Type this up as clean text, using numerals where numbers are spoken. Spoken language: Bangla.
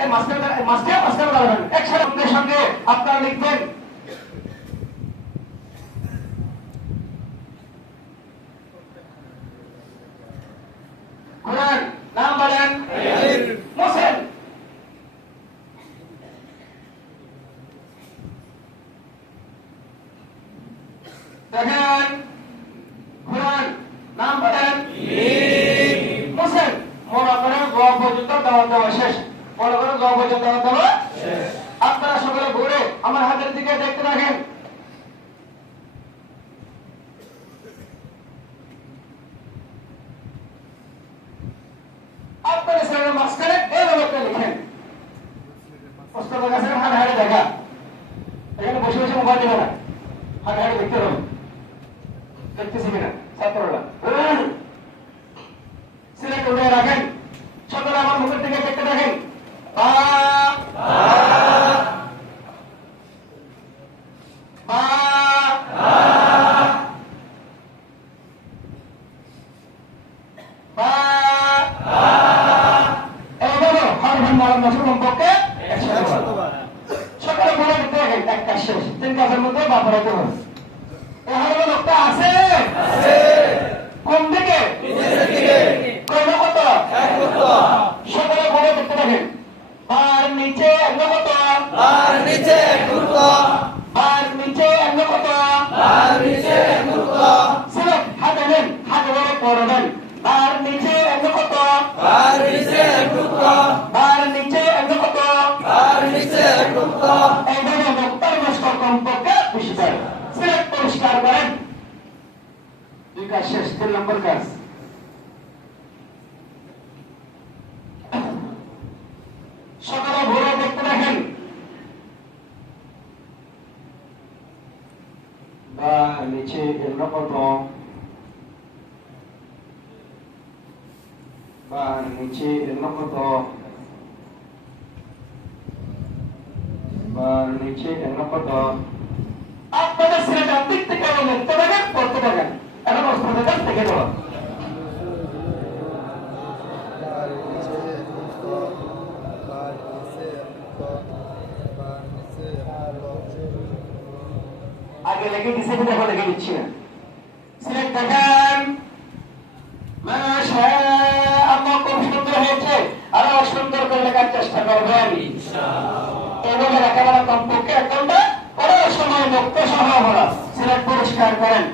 এই মাঝখানে দাঁড়াবেন একসাথে সঙ্গে আপনারা লিখবেন কোরআন। নাম বলেন মোসেন। দেখেন কোরআন। নাম বলেন মোসেন। মনে করেন গ পর্যন্ত দাওয়াত দেওয়া শেষ। মনে করেন গ পর্যন্ত দাওয়াত দেওয়া শেষ। আপনারা সকলে ঘুরে আমার হাতের দিকে দেখতে রাখেন। আপনারা সেখানে মাঝখানে এইভাবে একটা লিখেন। পুস্তকের কাছে হাঁটে হাঁটে দেখা। এখানে বসে বসে মোবাইল দেবে না, হাঁটে হাঁটে দেখতে হবে। দেখতেছি কিনা ছাত্ররা সিলেক্ট উঠে রাখেন। সকলে আমার মুখের দিকে দেখতে রাখেন। বা বা বা এইভাবে হরফের নাম নষ্ট সম্পর্কে সকলে বলে দিতে রাখেন। একটা শেষ 3 কাজের মধ্যে বা পড়াতে হবে। এখানে লোকটা আছে কোন দিকে? কত সকলে বলে দেখতে পাবেন। বার নিচে অন্য কত? বার নিচে অন্য কত? সিলেক্ট হাতে নেন, হাতে বলে পড়বেন। বার নিচে অন্য কত? বার নিচে অন্য কত? এইভাবে মুক্তার নষ্ট কমপক্ষে বিষয় সিলেক্ট পরিষ্কার করেন। 2 কাজ শেষ। 3 নম্বর কাজ সকালে ভোরে দেখতে রাখেন। বা নিচে অন্য কত? বা নিচে অন্য কত? বা নিচে অন্য কত? আপনাদের ছেলেটা দিক থেকে লিখতে থাকেন, পড়তে থাকেন। এখন ওস্তাদের কাছ থেকে দেওয়া আগে লেগে দিচ্ছে, এখন লেগে দিচ্ছি না। সিলেক্ট দেখেন। আমার খুব সুন্দর হয়েছে, আরো সুন্দর করে লেখার চেষ্টা করবেন। এভাবে লেখাপড়া কমপক্ষে 1 ঘন্টা পরে সময় মুক্ত সহ সিলেক্ট পরিষ্কার করেন।